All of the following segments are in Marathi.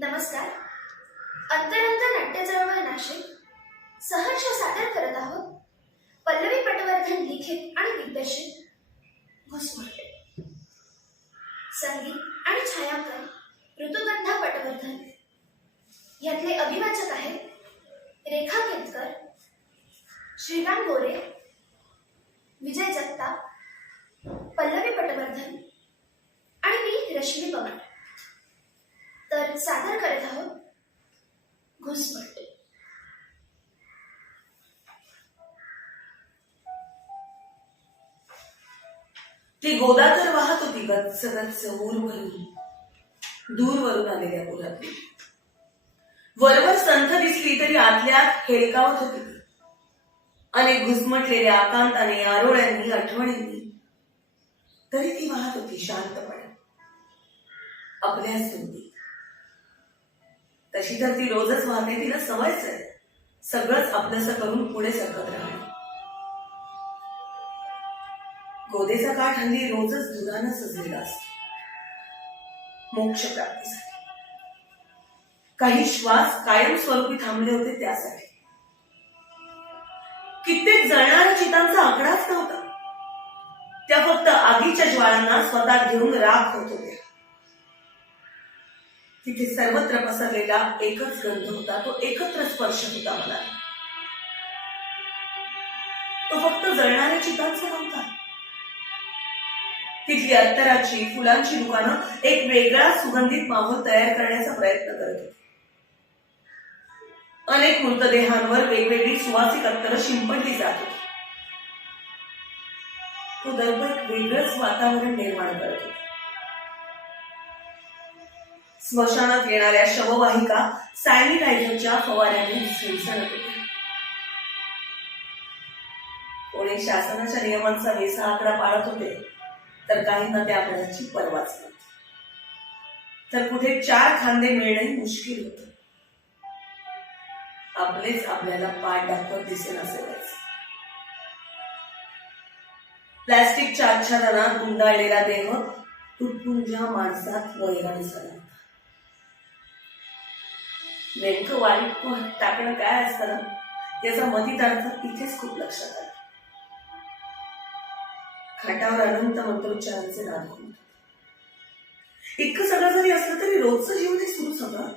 नमस्कार. अंतरंग नाट्य चळवळ नाशिक सहर्ष सादर करत आहोत पल्लवी पटवर्धन लिखित आणि दिग्दर्शित घुसमटे. संगीत आणि छायांकन ऋतुगंधा पटवर्धन. यातले अभिवाचक आहेत रेखा केतकर, श्रीराम गोरे, विजय जगताप, पल्लवी पटवर्धन आणि मी रश्मी पवार. तर सादर करत आहोत घुसमटे. ती गोदा तर वाहत होती गच्च गच्च ऊर भरून दूरवरून आलेल्या पुरातली. वरवर संथ दिसली तरी आतल्यात हेडकावत होती ती. अनेक घुसमटलेल्या आकांताने आरोळ्यांनी आठवणींनी तरी ती वाहत होती शांतपणे आपल्या सुंदीत. तशी तर ती रोजच वाहते, तिला सवयच आहे सगळंच आपलंसं करून पुढे सरकत राहणे. गोदेचा काठ हल्ली रोजच दुधानं सजलेला असतो मोक्ष प्राप्तीसाठी. काही श्वास कायमस्वरूपी थांबले होते त्यासाठी. कित्येक जळणाऱ्या चितांचा आकडाच नव्हता. त्या फक्त आगीच्या ज्वाळांना स्वतः घेऊन राख होत होत्या. तिथे सर्वत्र पसरलेला एकच गंध होता, तो एकत्र स्पर्श होता मला. तो फक्त जळणाऱ्या चितांचा नव्हता. तिथली अत्तराची फुलांची दुकानं एक वेगळा सुगंधित माहोल तयार करण्याचा प्रयत्न करत होती. अनेक मृतदेहांवर वेगवेगळी सुवासिक अत्तरं शिंपडली जात होती. तो दर्प एक वेगळंच वातावरण निर्माण करत होता. स्मशानात येणाऱ्या शववाहिका सॅनिटायझरच्या फवाऱ्याने झिळझिळत होत्या. कोणी शासनाच्या नियमांचा वेसा आकडा पाळत होते, तर काहींना त्या आकड्याची पर्वाच नव्हती. तर कुठे 4 खांदे मिळणंही मुश्किल होतं. आपलेच आपल्याला पाठ दाखवत दिसेन असे व्हायचे. प्लॅस्टिकच्या आच्छादनात गुंडाळलेला देह तुटपुंज्या माणसात वैरण झाला. नेमकं वाईट टाकणं काय असतं ना, याचा मतीत अर्थ इथेच खूप लक्षात आला. खाटावर अनंत मंत्रोच्चारांचे नाद घुमत. इतकं सगळं जरी असलं तरी रोजचं जीवन हे सुरूच होतं.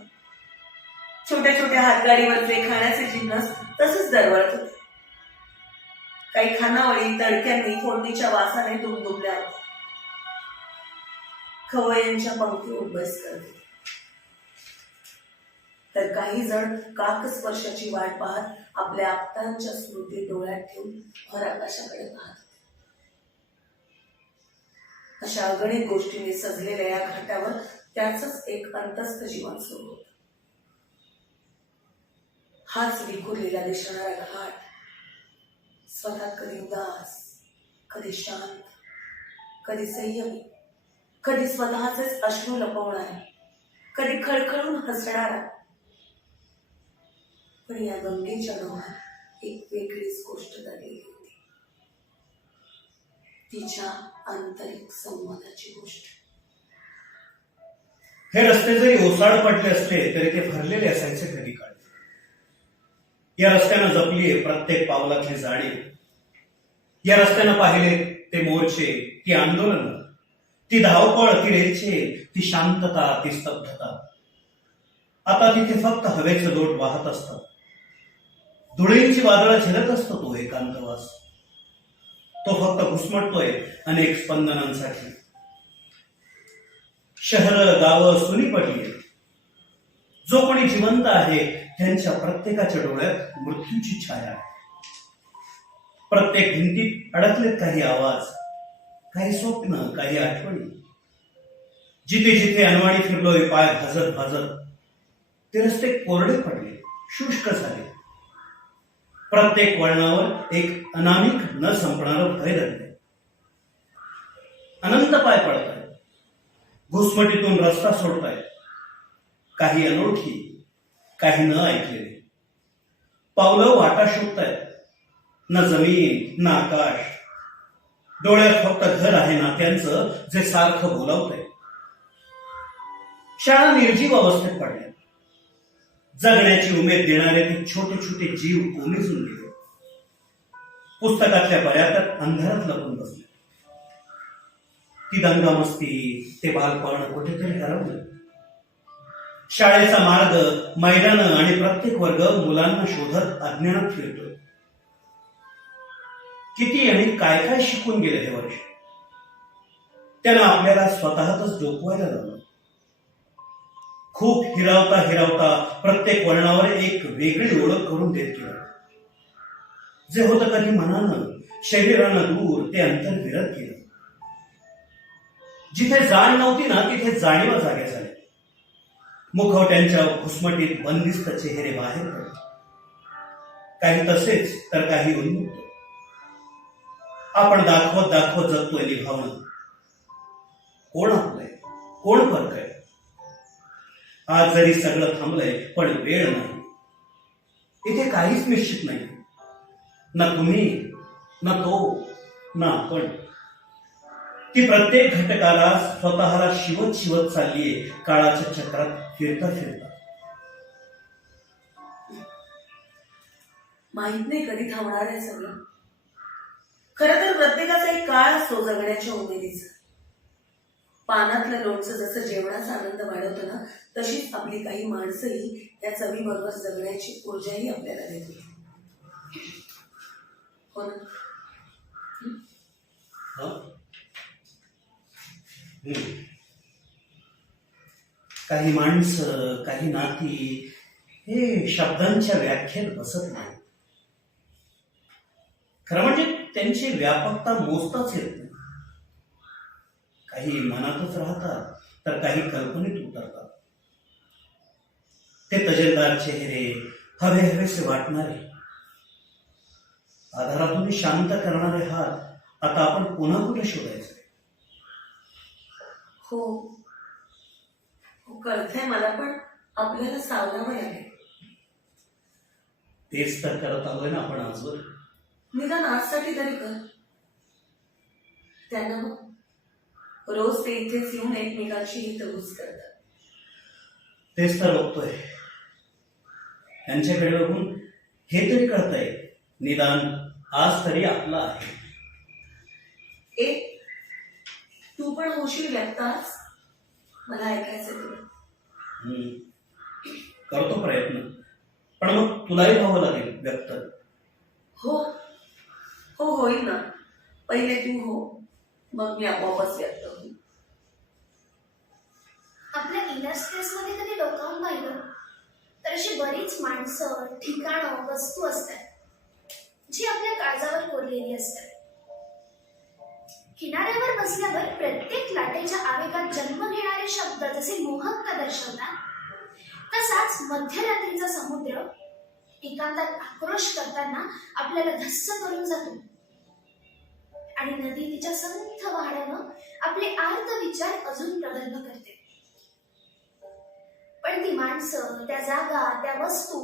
छोट्या छोट्या हातगाडीवरचे खाण्याचे जिन्नस तसेच दरवळत होते. काही खानावळी तडक्यांनी फोडणीच्या वासाने दुमदुमल्या होत्या. खवय्यांच्या पंक्ती उद्बस करत होत्या. तर काही जण काकस्पर्शाची वाट पाहत आपल्या आप्तांच्या स्मृती डोळ्यात ठेवून भर आकाशाकडे पाहत होते. अशा अगणित गोष्टींनी सजलेल्या या घाटावर त्याच एक अंतस्थ जीवन सुरू होत. हाच विखुरलेला दिसणारा घाट स्वतः कधी उदास, कधी शांत, कधी संयमी, कधी स्वतःचेच अश्रू लपवणारा, कधी खळखळून हसणारा. पण या गंगेच्या डोहात एक वेगळीच गोष्ट दडलेली होती. तिच्या आंतरिक संवादाची गोष्ट. हे रस्ते जरी ओसाड पडले असले तरी ते भरलेले असायचे कधी काळी. या रस्त्यानं जपलीये प्रत्येक पावलातली जाडी. या रस्त्यानं पाहिले ते मोर्चे, ती आंदोलन, ती धावपळ, ती रेलचेल, ती शांतता, ती स्तब्धता. आता तिथे फक्त हवेचं लोट वाहत असतं. धुळींची वादळं झेलत असतो तो एकांतवास. तो फक्त घुसमटतोय अनेक स्पंदनांसाठी. शहरं गावं सुनी पडली. जो कोणी जिवंत आहे त्यांच्या प्रत्येकाच्या डोळ्यात मृत्यूची छाया. प्रत्येक भिंतीत अडकलेत काही आवाज, काही स्वप्न, काही आठवणी. जिथे जिथे अनवाणी फिरलोय पाय भाजत भाजत ते रस्ते कोरडे पडले, शुष्क झाले. प्रत्येक वळणावर एक अनामिक न संपणारं भय दडले. अनंत पाय पडतायत, घुसमटीतून रस्ता सोडतायत. काही अनोळखी, काही न ऐकलेले. पावलं वाटा शोधतायत. न जमीन, न आकाश. डोळ्यात फक्त घर आहे नात्यांचं जे सारखं बोलावतंय. शाळा निर्जीव अवस्थेत पडल्या. जगण्याची उमेद देणारे ते छोटे छोटे जीव कोमेजून गेले. पुस्तकातल्या बऱ्याच अंधारात लपून बसले. ती दंगामस्ती, ते बालपण कुठेतरी हरवलं. शाळेचा मार्ग, मैदानं आणि प्रत्येक वर्ग मुलांना शोधत अज्ञानात फिरतोय. किती आणि काय काय शिकून गेले हे वर्ष. त्यानं आपल्याला स्वतःतच डोकवायला लावलं. खूप हिरावता हिरावता प्रत्येक वळणावर एक वेगळी ओळख करून देत गेलं. जे होतं कधी मनानं, शरीरानं दूर, ते अंतर विरत गेलं. जिथे जाण नव्हती ना, तिथे जाणीवा जागे झाल्या. मुखवट्यांच्या घुसमटीत बंदिस्त चेहरे बाहेर पडले. काही तसेच तर काही उन्मुक्त. आपण दाखवत दाखवत जगतोय निभावणं. कोण आपलंय, कोण परकय. आज जरी सगळं थांबलंय, पण वेळ नाही. इथे काहीच निश्चित नाही. ना तुम्ही, ना तो, ना आपण. ती प्रत्येक घटकाला स्वतःला शिवत शिवत चाललीये काळाच्या चक्रात फिरता फिरता. माहित नाही कधी थांबणार आहे सगळं. खरं तर प्रत्येकाचा एक काळ असतो जगण्याच्या उमेदीचा. पानातलं लोणचं जसं जेवणाचा आनंद वाढवतो ना, तशीच आपली काही माणसंही या चवीबरोबर जगण्याची ऊर्जाही आपल्याला देते. हो ना? काही माणसं, काही नाती हे शब्दांच्या व्याख्येत बसत नाही. खरं म्हणजे त्यांची व्यापकता मोजताच येत नाही. काही मनातच राहतात, तर काही कल्पनेत उतरतात. ते तजेलदार चेहरे, हवे हवेसे वाटणारे, आधारातून शांत करणारे हात, आता आपण पुन्हा कुठे शोधायचे? हो, कळतंय मला, पण आपल्याला सावरावं लागेल. तेच तर करत आलोय ना आपण आजवर. निदान आजसाठी तरी कर. त्यांना मग रोज ते इथेच येऊन एकमेकांची हितगुज करतात. तेच तर बघतोय. त्यांच्याकडे बघून हे तरी कळतंय, निदान आज तरी आपला आहे. तू पण होशील व्यक्त आज? मला ऐकायचं तुला. करतो प्रयत्न, पण मग तुलाही व्हावं लागेल व्यक्त. हो हो, होईल ना. पहिले तू हो, मग मी आपोआपच व्यक्त होईल. आपल्या इनर स्पेस मध्ये कधी डोकावून पाहिलं तर अशी बरीच माणसं, ठिकाणं, वस्तू असतात जी आपल्या काळजावर कोरलेली असतात. किनाऱ्यावर बसल्यावर प्रत्येक लाटेच्या आवेगात जन्म घेणारे शब्द जसे मोहकता दर्शवतात, तसाच मध्यरात्रीचा समुद्र एकांतात आक्रोश करताना आपल्याला धस्स करून जातो. आणि नदी तिच्या संथ वाहण्यानं आपले आर्त विचार अजून प्रगल्भ करते. पण ती माणसं, त्या जागा, त्या वस्तू,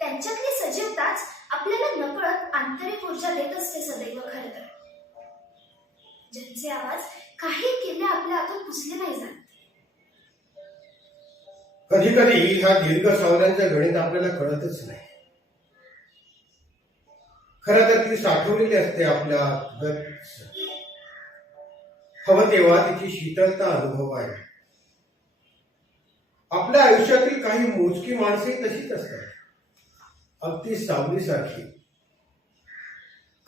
त्यांच्यातली सजीवताच आपल्याला नकळत आंतरिक ऊर्जा देत असते सदैव. खरं तर ज्यांचे आवाज काही केल्या आपल्या आतून पुसले नाही जात. कधी कधी ह्या दीर्घ सावऱ्यांच्या गणित आपल्याला कळतच नाही. खरं तर ती साठवलेली असते आपल्या गच्च. हवं तेव्हा तिची शीतलता अनुभवायला. आपल्या आयुष्यातील काही मोजकी माणसे तशीच असतात, अगदी सावलीसारखी.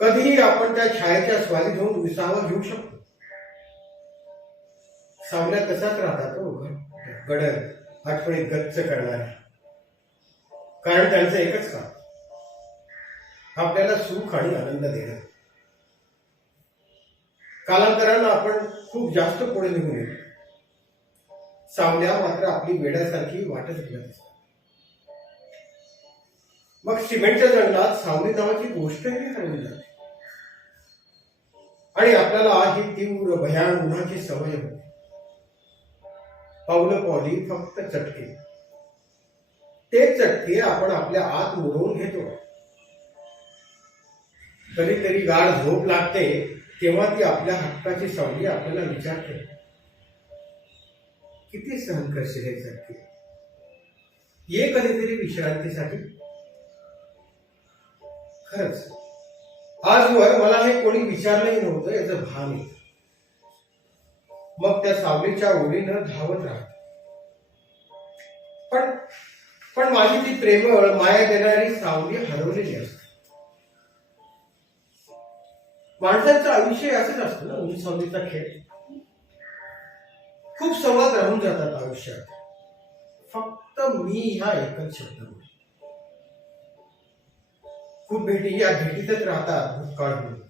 कधीही आपण त्या छायेच्या स्वाधीन होऊन विसावा घेऊ शकतो. सावल्या तसाच राहतात गडद, आठवणीत गच्च करणाऱ्या. कारण त्यांचं एकच काम, आपल्याला सुख आणि आनंद देणं. कालांतरानं आपण खूप जास्त पुढे निघून येतो. सावल्या मात्र आपली वेड्यासारखी वाटच घेत असतात. मग सिमेंटच्या जंगलात सावली नावाची गोष्टही हरवून जाते आणि आपल्याला ही तीव्र भयान उन्हाची सवय होते. पावलं पावली फक्त चटके. ते चटके आपण आपल्या आत मुरवून घेतो. कधीतरी गाढ झोप लागते, तेव्हा ती आपल्या हक्काची सावली आपल्याला विचारते, किती सहन करशील हे चटके? ये कधीतरी विश्रांतीसाठी. खरंच आजवर मला हे कोणी विचारलंही नव्हतं याचं भान येत. मग त्या सावलीच्या ओढीनं धावत राहत. पण पण माझी ती प्रेमळ माया देणारी सावली हरवलेली असते. माणसाचं आयुष्य असंच असतं ना, उंच सावलीचा खेळ. खूप संवाद राहून जातात आयुष्यात, फक्त मी ह्या एकच शब्दामुळे. खूप भेटी या भेटीतच राहतात भूतकाळ म्हणून.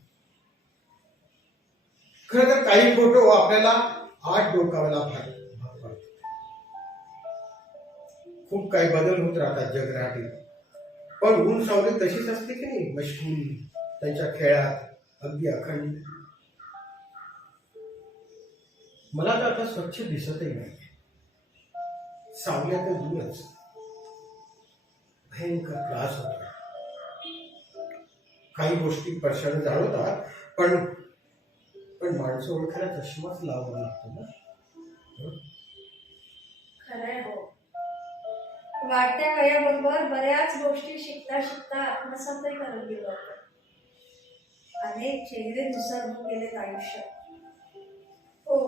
खरं तर काही फोटो आपल्याला आत डोकावायला भाग पडतात. खूप काही बदल होत राहतात जगराटी, पण ऊन सावली तशीच असते की नाही, मशगूल त्यांच्या खेळात, अगदी अखंड. मला तर आता स्वच्छ दिसतही नाही. सावल्या तर दूरच, भयंकर त्रास होतो. काही गोष्टी स्पर्शाने जाणवतात, पण पण माणसं ओळखायला चष्माच लावावा लागतो ना. खरंय हो. वाढत्या वयाबरोबर बऱ्याच गोष्टी शिकता शिकता आत्मसातही करत गेलो आपण. अनेक चेहरे धुसरून गेलेत आयुष्यात. हो,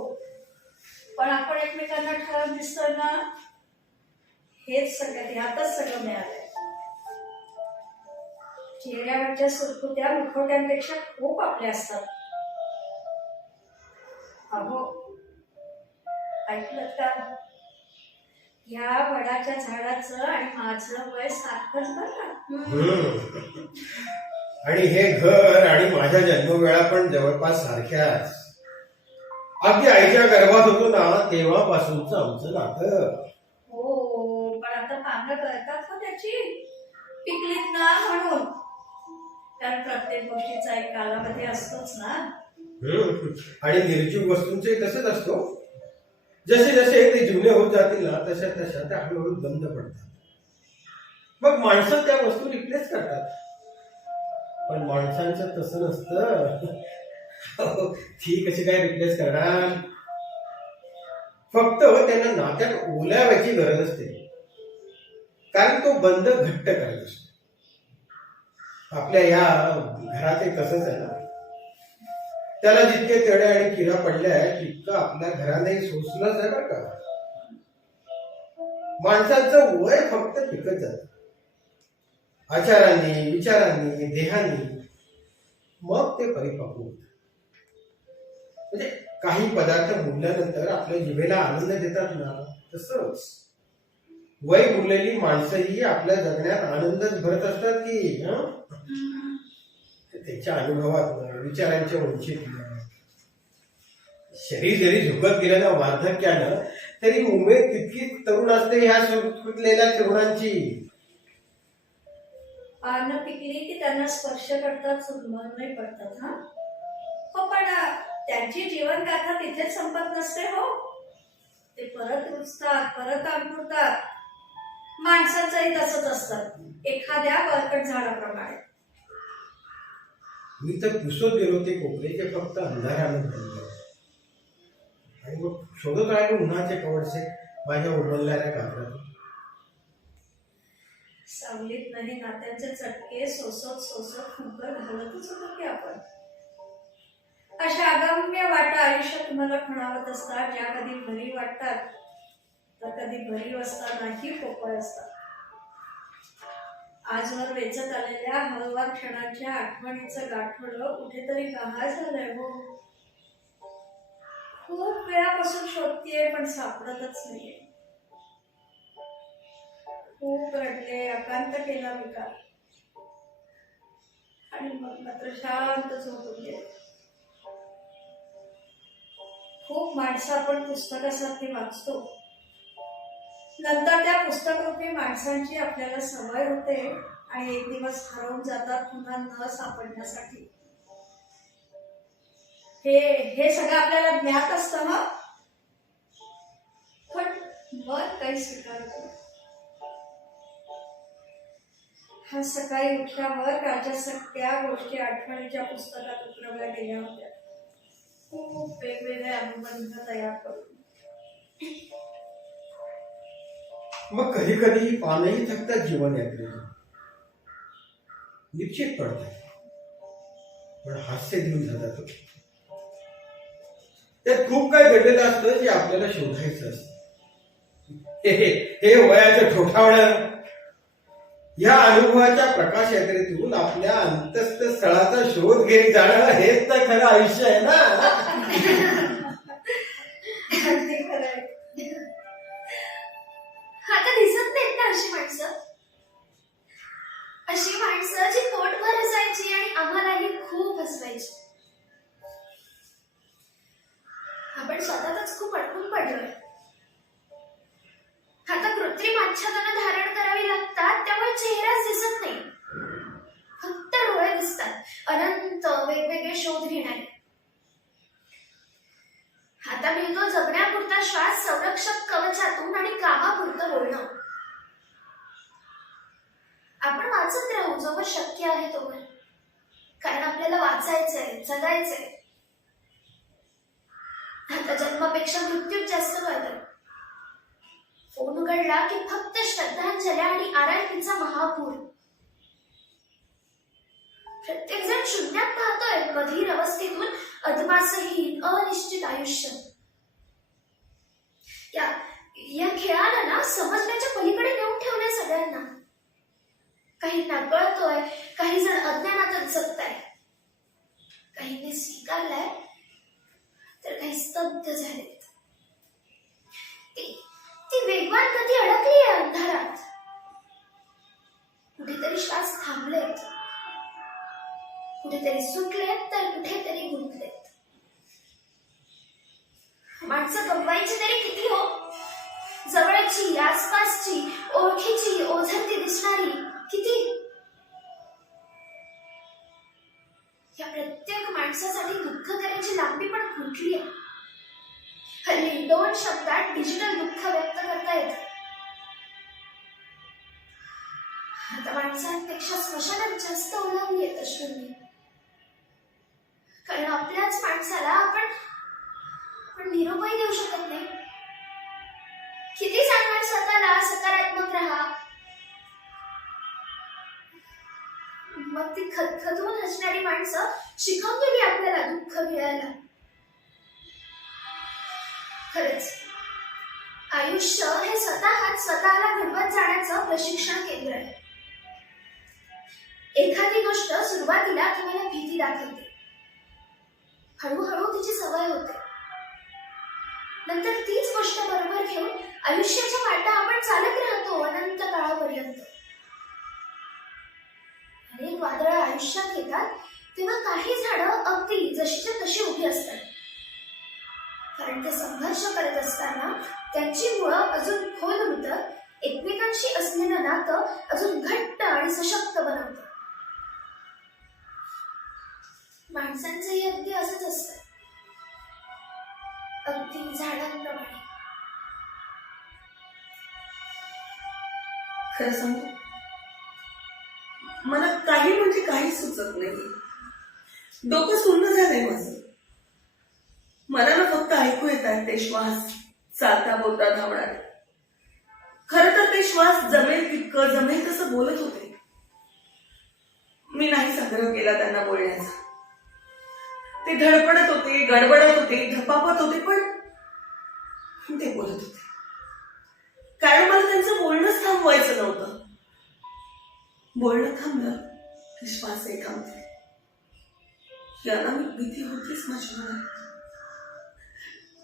पण आपण एकमेकांना ठरत दिसतोय ना, हेच सगळ्यात, ह्यातच सगळं मिळालंय. चेहऱ्यावरच्या सुरकुत्या मुखवट्यांपेक्षा खूप आपल्या असतात. अहो, ऐकलं का? या वडाच्या झाडाचं आणि माझं वय सारखंच बरं. आणि हे घर आणि माझ्या जन्मवेळा पण जवळपास सारख्याच. अगदी आईच्या गर्भात होतो ना तेव्हापासूनच आमचं नातं. हो, पण आता पानं कळतात हो त्याची, पिकलीत ना म्हणून. कारण प्रत्येक गोष्टीचा एक कालावधी असतोच ना. आणि निर्जीव वस्तूंचे तसंच असतो. जसे जसे ते जुने होत जातील ना तशा तशा त्या हळूहळू बंद पडतात. मग माणसं त्या वस्तू रिप्लेस करतात. पण माणसांचं तसं नसतं. ती कशी काय रिप्लेस करणार? फक्त त्यांना नात्यात ओलावायची गरज असते, कारण तो बंद घट्ट करायचा असतो. आपल्या या घरात एक तसंच आहे ना. त्याला जितके तडे आणि किडा पडले आहे तितकं आपल्या घराने सोसलंच आहे बरं का. माणसाचं वय फक्त टिकत जात आचारांनी, विचारांनी, देहांनी. मग ते परिपक्व होत. म्हणजे काही पदार्थ बोलल्यानंतर आपल्या जिभेला आनंद देतात ना, तसंच वय बोललेली माणसंही आपल्या जगण्यात आनंदच भरत असतात की. त्यांच्या अनुभवात, विचारांच्या उंचीत, शरीर जरी झुकत गेलं ना वार्धक्यानं, तरी उमेद तितकी तरुण असते ह्या सुटलेल्या तरुणांची. पानं पिकली की त्यांना स्पर्श करतात, नाही पडतात. हा हो, पण त्यांची जीवनगाथा तिथेच संपत नसते हो. ते परत रुजतात, परत अंकुरतात. माणसांचंही तसंच असतं, एखाद्या बळकट झाडाप्रमाणे. मी तर पुसत गेलो ते कोपरे जे फक्त अंधारानं भरले. आणि मग शोधत राहिलो उन्हाचे कवडसे माझ्या उमलणाऱ्या गात्रात. सावलीत नाही नात्यांचे चटके सोसत सोसत खुंकर घालतच होतो की आपण. अशा अगम्य वाटा आयुष्यात तुम्हाला खुणावत असतात, ज्या कधी भरी वाटतात तर कधी भरीव असतानाही पोकळ असतात. आजवर वेचत आलेल्या हळूवार क्षणांच्या आठवणीचं गाठोडं कुठेतरी गहाळ झालंय हो. खूप वेळापासून शोधतीये पण सापडतच नाहीये. खूप रडले, अकांत केला विकार, आणि मग मात्र शांत झोपून गेले. खूप माणसं आपण पुस्तकासारखी वाचतो, नंतर त्या पुस्तकरूपी माणसांची आपल्याला सवय होते आणि एक दिवस हरवून जातात पुन्हा न सापडण्यासाठी. हे सगळं आपल्याला ज्ञात असतं ना, पण मन काही स्वीकारत नाही. हा सकाळी उठल्यावर कालच्या सगळ्या गोष्टी आठवणीच्या पुस्तकात उतरवल्या गेल्या होत्या, खूप वेगवेगळे अनुबंध तयार करून. मग कधी कधी ही पानही थकतात जीवन यात्रेत, निश्चित पडतात, पण हास्य देऊन जातात. त्यात खूप काही घडलेलं असतं जे आपल्याला शोधायचं असतं. हे वयाचं ठोठावणं, या अनुभवाच्या प्रकाश यात्रेतून आपल्या अंतस्थ स्थळाचा शोध घेत जाणं हेच तर खरं आयुष्य आहे ना. अगदी खरंय. आता दिसत नाहीत ना अशी माणसं, अशी माणसं जी पोटभर हसायची आणि आम्हालाही खूप हसवायची. आपण स्वतःच खूप अडकून पडलोय. आता कृत्रिम आच्छादनं धारण करावी लागतात, त्यामुळे चेहराच दिसत नाही, फक्त डोळे दिसतात, अनंत वेगवेगळे शोध घेणारे. आता मिळतो जगण्यापुरता श्वास संरक्षक कवचातून आणि कामापुरतं बोलणं. आपण वाचत राहू जोवर शक्य आहे तोवर, कारण आपल्याला वाचायचंय, जगायचंय. आता जन्मापेक्षा मृत्यूच जास्त कळतं. फोन उघडला की फक्त श्रद्धांजल्या आणि आराधनेचा महापूर. प्रत्येक जण शून्यात पाहतोय बधीर अवस्थेतून अदमासहीन अनिश्चित आयुष्य. या खेळाला ना समजण्याच्या पलीकडे नेऊन ठेवलंय सगळ्यांना. काही नाकळतोय, काही जण अज्ञानातच जगताय, काहींनी स्वीकारलाय तर काही स्तब्ध झालेत. ती वेगवान गती अडकली आहे अंधारात. कुठेतरी श्वास थांबलेत, कुठेतरी सुटलेत तर कुठेतरी गुंतलेत. माणसं गमवायची तरी किती हो, जवळची, आसपासची, ओळखीची, ओझरती दिसणारी किती. या प्रत्येक माणसासाठी दुःख करायची लांबी पण कुठली आहे. हल्ली 2 शब्दात डिजिटल दुःख व्यक्त करता येतं. आता माणसांपेक्षा स्मशानात जास्त ओलावली येत अश्विनी, कारण आपल्याच माणसाला आपण निरोपही देऊ शकत नाही. किती सांगणार स्वतःला सकारात्मक राहा, मग ती खदखदून हसणारी माणसं शिकवलेली आपल्याला दुःख गिळायला. खरंच आयुष्य हे स्वतःला घडवत जाण्याचं प्रशिक्षण केंद्र आहे. एखादी गोष्ट सुरुवातीला तुम्हाला भीती दाखवते, हळूहळू तिची सवय होते, नंतर तीच गोष्ट बरोबर घेऊन आयुष्याच्या वाटा आपण चालत राहतो अनंत काळापर्यंत. अनेक वादळं आयुष्यात येतात तेव्हा काही झाडं अगदी जशीच्या तशी उभी असतात, कारण ते संघर्ष करत असताना त्यांची मुळं अजून खोल रुतत, एकमेकांशी असलेलं नातं अजून घट्ट आणि सशक्त बनवतं. माणसांचंही अगदी असंच असतं, अगदी झाडांप्रमाणे. खरं सांगू, मला काही म्हणजे काही सुचत नाही. डोकं सुन्न झालंय माझं. मला ना फक्त ऐकू येतात ते श्वास चालता बोलता धावणारे. खरं तर ते श्वास जमेल तितकं जमेल तसं बोलत होते. मी नाही संग्रह केला त्यांना बोलण्याचा. ते धडपडत होते, गडबडत होते, धपापत होते, पण ते बोलत होते. कारण मला त्यांचं बोलणंच थांबवायचं नव्हतं. बोलणं थांबलं की श्वासही थांबते. ही अनामिक भीती होतीच माझ्या मनात.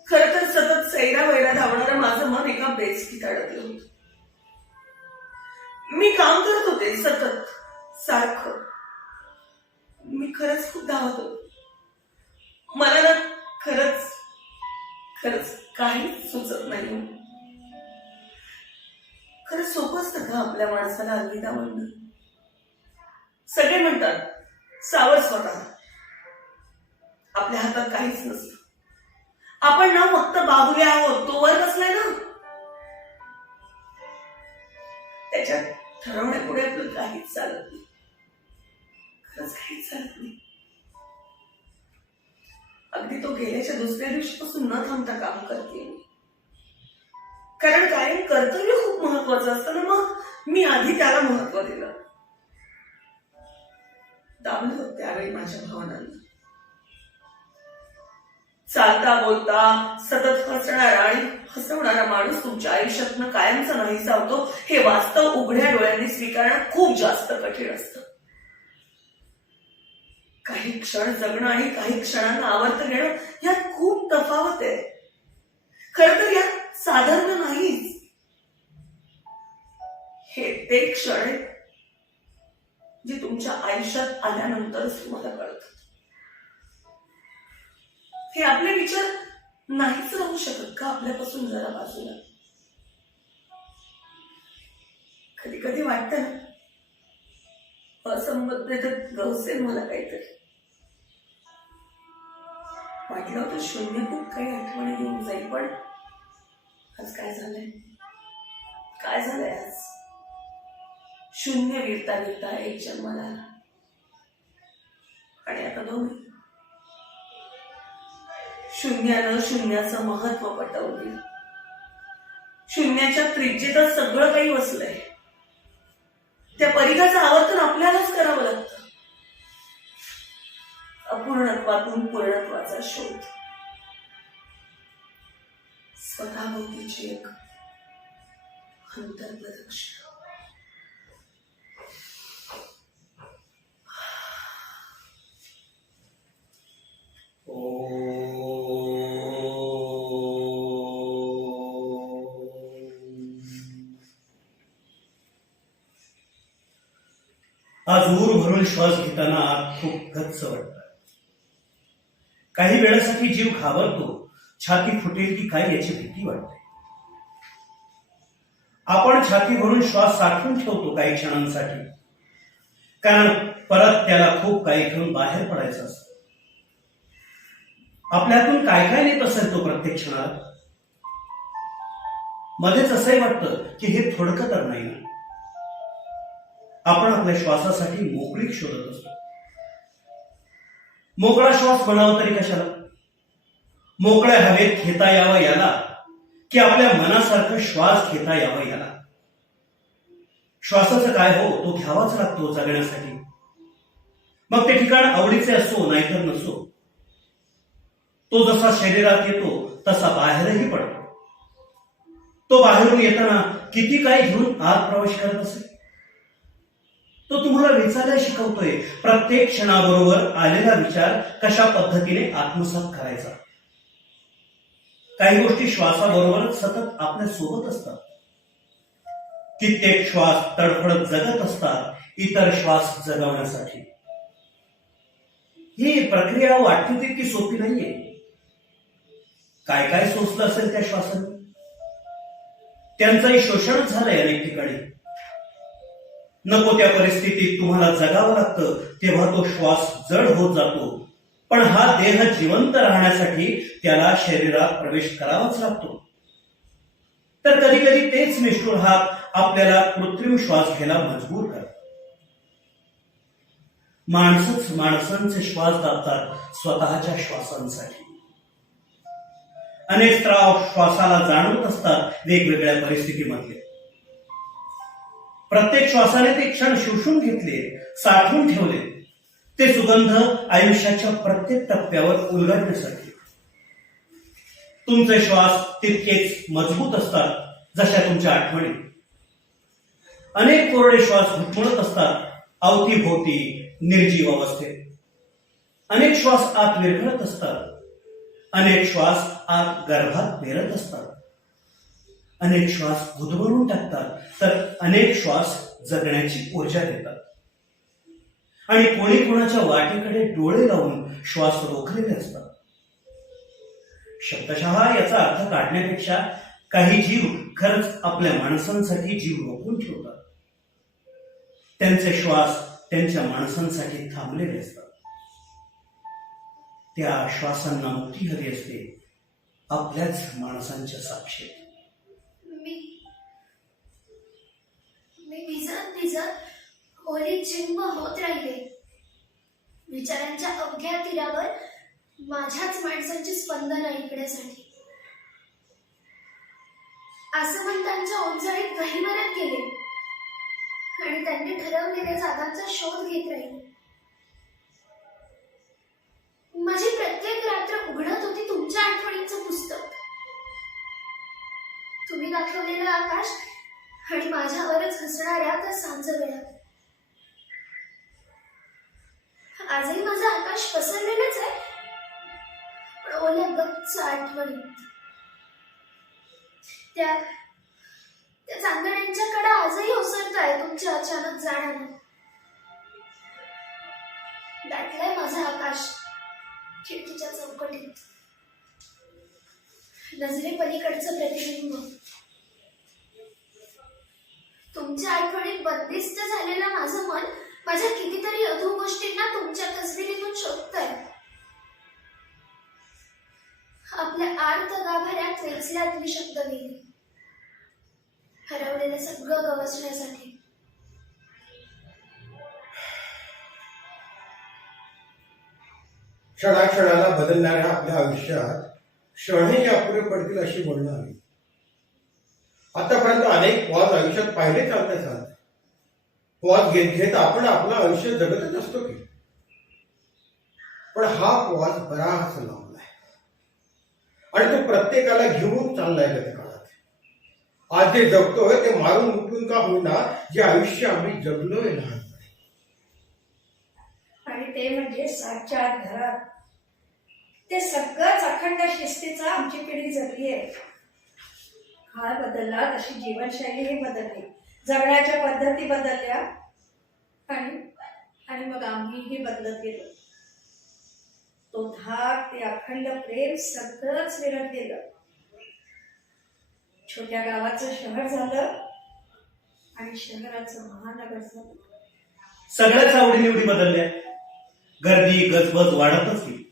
खरं तर सतत सैरा वैरा धावणारं माझं मन एका बेचकीत अडकलं होतं. मी काम करत होते सतत, सारखं. मी खरंच खूप धावत होते. मला ना खरंच काहीच सुचत नाही. खरंच सोपं असतं का आपल्या माणसाला अलविदा म्हणणं? सगळे म्हणतात सावध स्वतः, आपल्या हातात काहीच नसतं. आपण ना फक्त बाहुले आहोत, तो वर बसलाय ना, त्याच्यात ठरवण्यापुढे आपलं काहीच चालत नाही. खरंच काहीच चालत नाही. अगदी तो गेल्याच्या दुसऱ्या दिवशीपासून न थांबता काम करते मी. कारण कायम कर्तव्य खूप महत्वाचं असतं ना, मग मी आधी त्याला महत्व दिलं. दाबलं त्यावेळी माझ्या भावनांना. चालता बोलता सतत हसणारा आणि हसवणारा माणूस तुमच्या आयुष्यातनं कायमचा नाहीसा होतो हे वास्तव उघड्या डोळ्यांनी स्वीकारणं खूप जास्त कठीण असतं. काही क्षण जगणं आणि काही क्षणांना आवर्त घेणं यात खूप तफावत आहे. खरं तर यात साधारण नाहीच. हे ते क्षण आहेत जे तुमच्या आयुष्यात आल्यानंतरच तुम्हाला कळतात. हे आपले विचार नाहीच राहू शकत का आपल्यापासून जरा बाजूला? कधी कधी वाटतं ना असंबद्धतेत गवसेल मला काहीतरी. वाटलं होतं शून्य खूप काही आठवणी घेऊन जाईल, पण आज काय झालंय? काय झालंय आज? शून्य विरता विरता एक जन्माला आला आणि आता दोन. शून्यानं शून्याचं महत्व पटवून दिलं. शून्याच्या त्रिज्येतच सगळं काही वसलंय. त्या परिघाचं आवर्तन आपल्यालाच करावं लागतं. अपूर्णत्वातून पूर्णत्वाचा शोध. स्वतःभोवतीची एक अंतर्प्रदक्षिणा. आज ऊर भरून श्वास घेताना आत खूप गच्च वाटतं. काही वेळासाठी जीव घाबरतो, छाती फुटेल की काय याची भीती वाटते. आपण छाती भरून श्वास साठवून ठेवतो काही क्षणांसाठी, कारण परत त्याला खूप काही घेऊन बाहेर पडायचं असतं. आपल्यातून काय काय नेत असेल तो प्रत्येक क्षणाला. मध्येच असंही वाटतं की हे थोडकं तर नाही ना. आपण आपल्या श्वासासाठी मोकळीक शोधत असतो. मोकळा श्वास म्हणावा तरी कशाला? मोकळ्या हवेत घेता यावं याला, की आपल्या मनासारखं श्वास घेता यावं याला. श्वासाचं काय हो, तो घ्यावाच लागतो जगण्यासाठी. मग ते ठिकाण आवडीचे असो नाहीतर नसो. तो जसा शरीरात येतो तसा बाहेरही पडतो. तो बाहेरून येताना किती काय घेऊन आत प्रवेश करत असेल. तो तुम्हाला विचारायला शिकवतोय प्रत्येक क्षणाबरोबर आलेला विचार कशा पद्धतीने आत्मसात करायचा. काही गोष्टी श्वासाबरोबरच सतत आपल्या सोबत असतात. कित्येक श्वास तडफडत जगत असतात इतर श्वास जगवण्यासाठी. ही प्रक्रिया वाटते तितकी सोपी नाहीये. काय काय सोसलं असेल त्या श्वासाने. त्यांचंही शोषणच झालंय अनेक ठिकाणी. नको त्या परिस्थितीत तुम्हाला जगावं लागतं तेव्हा तो श्वास जड होत जातो. पण हा देह जिवंत राहण्यासाठी त्याला शरीरात प्रवेश करावाच लागतो. तर कधी कधी तेच निष्ठुर हात आपल्याला कृत्रिम श्वास घ्यायला मजबूर करतात. माणसंच माणसांचे श्वास दाबतात स्वतःच्या श्वासांसाठी. अनेक स्त्राव श्वासाला जाणवत असतात वेगवेगळ्या परिस्थितीमधले. प्रत्येक श्वासाने ते क्षण शोषून घेतले, साठवून ठेवले. ते सुगंध आयुष्याच्या प्रत्येक टप्प्यावर उलगडण्यासाठी. तुमचे श्वास तितकेच मजबूत असतात जशा तुमच्या आठवणी. अनेक कोरडे श्वास घुटमळत असतात अवतीभोवती निर्जीव अवस्थेत. अनेक श्वास आत विरघळत असतात. अनेक श्वास आत गर्भात पेरत असतात. अनेक श्वास गुदमरून टाकतात तर अनेक श्वास जगण्याची ऊर्जा देतात. आणि कोणी कोणाच्या वाटेकडे डोळे लावून श्वास रोखलेले असतात. शब्दशः याचा अर्थ काढण्यापेक्षा काही जीव खरंच आपल्या माणसांसाठी जीव रोखून ठेवतात. त्यांचे श्वास त्यांच्या माणसांसाठी थांबलेले असतात. त्या श्वासांना मुक्ती हवी असते आपल्याच माणसांच्या साक्षीत. मी भिजत भिजत ओलीत चिंब होत राहिले. विचारांच्या अवघ्या तीरावर माझ्याच माणसांची स्पंदन ऐकण्यासाठी. आसमंतांच्या ओंजळीत गहिवरत गेले आणि त्यांनी ठरवलेल्या जागांचा शोध घेत राहिले. माझी प्रत्येक रात्र उघडत होती तुमच्या आठवणींचं पुस्तक. तुम्ही दाखवलेलं आकाश आणि माझ्यावरच हसणाऱ्या त्या सांज वेळात. आजही माझं आकाश पसरलेलंच आहे, पण ओल्या गच्च आठवणीत. त्या चांदण्यांच्या कडा आजही ओसरताय तुमच्या अचानक जाण्यानं. दाटलंय माझं आकाश खिडकीच्या चौकटीत. नजरेपलीकडचं प्रतिबिंब. तुमच्या आठवणीत बंदिस्त झालेलं माझं मन माझ्या कितीतरी अधू गोष्टींना तुमच्या तसबिरीतून शोधतंय. आपल्या आर्त गाभाऱ्यात वेचल्यातली शब्द गेली, हरवलेलं सगळं गवसण्यासाठी. क्षणाक्षणाला बदलणाऱ्या आपल्या आयुष्यात क्षणही अपुरे पडतील अशी बोलणं आली. आतापर्यंत अनेक पॉज आयुष्यात पाहिले चालता पॉज घेत घेत आपण आपलं आयुष्य जगतच असतो की, पण हा पॉज बराच लावलाय आणि तो प्रत्येकाला घेऊन चाललाय गतकाळात. आज जे जगतोय ते मारून उठून का होईना जे आयुष्य आम्ही जगलोय लहानपणी. आणि ते म्हणजे 7च्या आत घरात ते सगळंच अखंड शिस्तीचा आमची पिढी जगली आहे. काळ बदलला तशी जीवनशैलीही बदलली, जगण्याच्या पद्धती बदलल्या आणि मग आम्हीही बदलत गेलो. तो धाक, ते अखंड प्रेम सगळंच विरत गेलं. छोट्या गावाचं शहर झालं आणि शहराचं महानगर झालं. सगळ्याच आवडीनिवडी बदलल्या. गर्दी गजबज वाढतच गेली.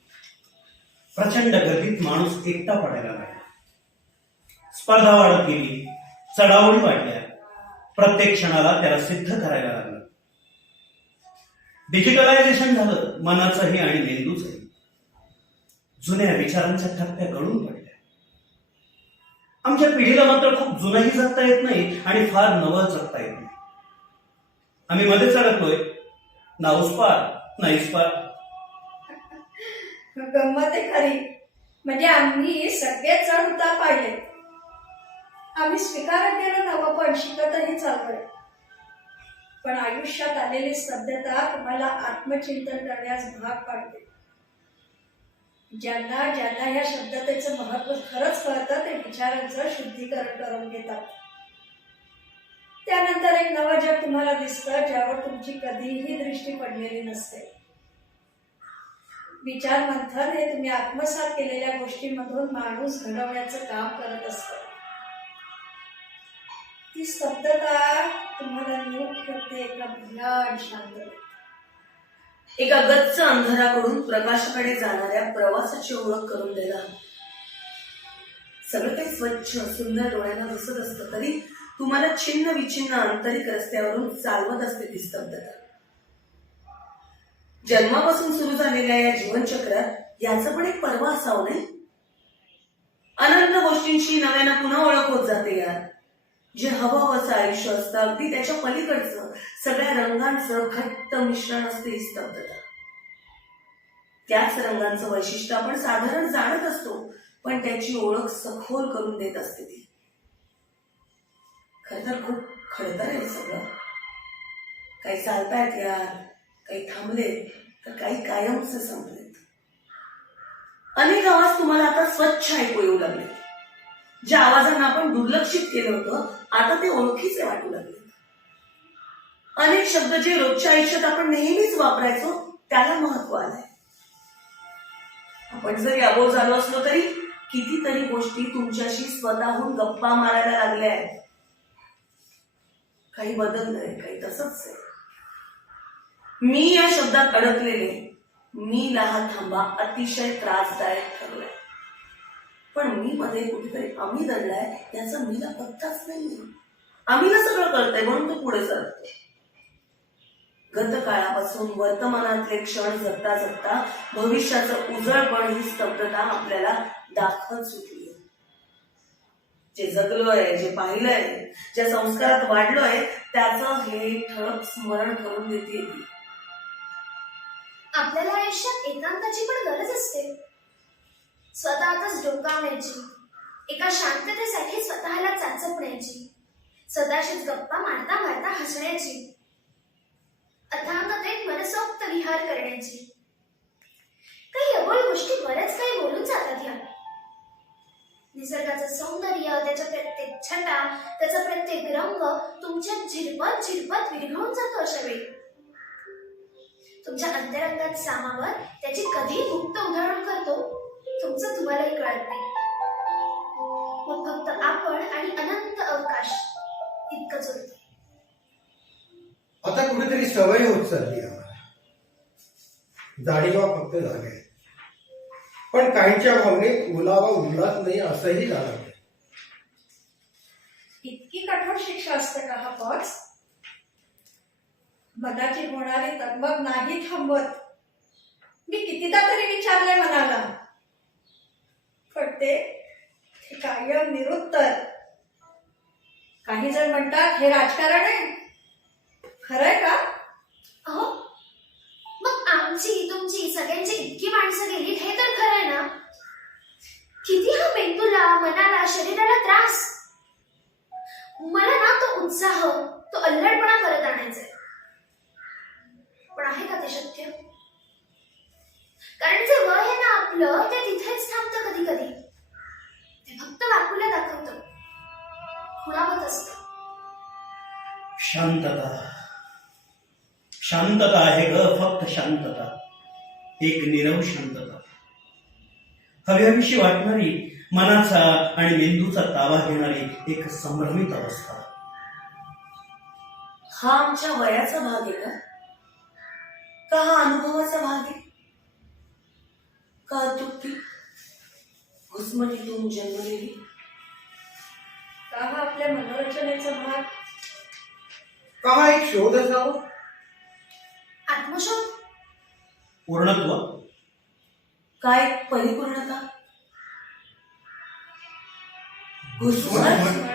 प्रचंड गर्दीत माणूस एकटा पडायला लागला. स्पर्धा वाढत गेली, चढाओढी वाढल्या. प्रत्येक क्षणाला त्याला सिद्ध करायला लागलं. डिजिटलायझेशन झालं मनाचंही आणि मेंदूचंही. जुन्या विचारांच्या थप्प्या गळून पडल्या. आमच्या पिढीला मात्र खूप जुनही जगता येत नाही आणि फार नवं जगता येत नाही. आम्ही मध्येच अडकलोय, ना उस पार ना इस पार. गंमत आहे खरी, म्हणजे आम्ही सगळे चढ उतार पाहिले. आम्ही स्वीकारत गेलो नवं, पण शिकतही चाललोय. पण आयुष्यात आलेली स्तब्धता तुम्हाला आत्मचिंतन करण्यास भाग पाडते. ज्यांना ज्यांना या शब्दतेचं महत्व खरंच कळतं ते विचारांचं शुद्धीकरण करून घेतात. त्यानंतर एक नवं जग तुम्हाला दिसतं ज्यावर तुमची कधीही दृष्टी पडलेली नसते. विचार मंथन हे तुम्ही आत्मसात केलेल्या गोष्टींमधून माणूस घडवण्याचं काम करत असतं. ती स्तब्धता तुम्हाला नीट ठेवते एका भयान शांततेत. एका गच्च अंधाराकडून प्रकाशाकडे जाणाऱ्या प्रवासाची ओळख करून द्यायला. सगळं काही स्वच्छ सुंदर डोळ्यांना दिसत असतं, तरी तुम्हाला छिन्न विछिन्न आंतरिक रस्त्यावरून चालवत असते ती स्तब्धता. जन्मापासून सुरू झालेल्या या जीवनचक्रात याचं पण एक पर्व असावं नाही. अनंत गोष्टींची नव्यानं पुन्हा ओळख होत जाते यार. जे हवं आयुष्य असतं अगदी त्याच्या पलीकडचं सगळ्या रंगांचं घट्ट मिश्रण असते ही स्तब्धता. त्याच रंगांचं वैशिष्ट्य आपण साधारण जाणत असतो, पण त्याची ओळख सखोल करून देत असते ती. खर तर खूप खडतर आहे सगळं. काही चालतायत यार, काही थांबले तर काही कायमचे संपलेत. अनेक आवाज तुम्हाला आता स्वच्छ ऐकू येऊ लागले. ज्या आवाजांना आपण दुर्लक्षित केलं होतं आता ते ओळखीचे वाटू लागले. अनेक शब्द जे रोजच्या आयुष्यात आपण नेहमीच वापरायचो त्याला महत्व आलंय. आपण जरी अबोध झालो असलो तरी कितीतरी गोष्टी तुमच्याशी स्वतःहून गप्पा मारायला लागल्या आहेत. काही बदललंय, काही तसंच आहे. मी या शब्दात अडकलेले मी लहान थांबा अतिशय त्रासदायक ठरलाय. पण मी मध्ये कुठेतरी आम्ही दडलाय याचा मीला पत्ताच नाही. आम्हीला सगळं कळतंय म्हणून तो पुढे सरतोय. गतकाळापासून वर्तमानातले क्षण जगता जगता भविष्याचं उजळपण ही स्तब्धता आपल्याला दाखवत सुटली. जे जगलोय, जे पाहिलंय, ज्या संस्कारात वाढलोय त्याचं हे ठळक स्मरण करून देते ती. आपल्याला आयुष्यात एकांताची पण गरज असते. स्वतःतच डोकावण्याची, एका शांततेसाठी स्वतःला चाचपण्याची, स्वतःशीच गप्पा मारता मारता हसण्याची, अथांगतेत मनसोक्त विहार करण्याची. काही अबोल गोष्टी बऱ्याच काही बोलून जातात या. निसर्गाचं सौंदर्य, त्याच्या प्रत्येक छटा, त्याचा प्रत्येक रंग तुमच्या झिरपत झिरपत विरघळून जातो अशा वेळी. तुमच्या अंतरंगात सामावर त्याची कधी मुक्त उधळण करतो तुमचं तुम्हालाही कळत नाही. मग फक्त आपण आणि अनंत अवकाश इतकंच उरतं. आता कुठेतरी सवय होत चालली आम्हाला. जाणीवा फक्त झाले, पण काहींच्या भावनेत ओलावा उमलात नाही असंही जाणवलं. इतकी कठोर शिक्षा असते का हा पॉज? मनाची होणारी तगमग नाही थांबवत. मी कितीदा तरी विचारलंय मनाला, पण ते कायम निरुत्तर. काही जण म्हणतात हे राजकारण आहे. खरंय का? अहो, मग आमची तुमची सगळ्यांची इतकी माणसं गेली हे तर खरं आहे ना. किती हा मेंदूला, मनाला, शरीराला त्रास. मला ना तो उत्साह, तो अल्लडपणा परत आणायचा आहे. पण आहे का ते शक्य? कारण जे वय आहे ना आपलं, ते तिथेच थांबतं कधी कधी. ते फक्त वाकुल्या दाखवतं, खुणावत असतं. शांतता, शांतता आहे ग, फक्त शांतता. एक नीरव शांतता, हव्याविषयी वाटणारी, मनाचा आणि मेंदूचा ताबा घेणारी एक संभ्रमित अवस्था. हा आमच्या वयाचा भाग आहे का हा अनुभवाचा भाग आहे का? तुटती घुसमटीतून जन्मलेली का हा आपल्या मनोरंजनेचा भाग? का हा एक शोध असावा? आत्मशोध, पूर्णत्व, काय परिपूर्णता, घुसमट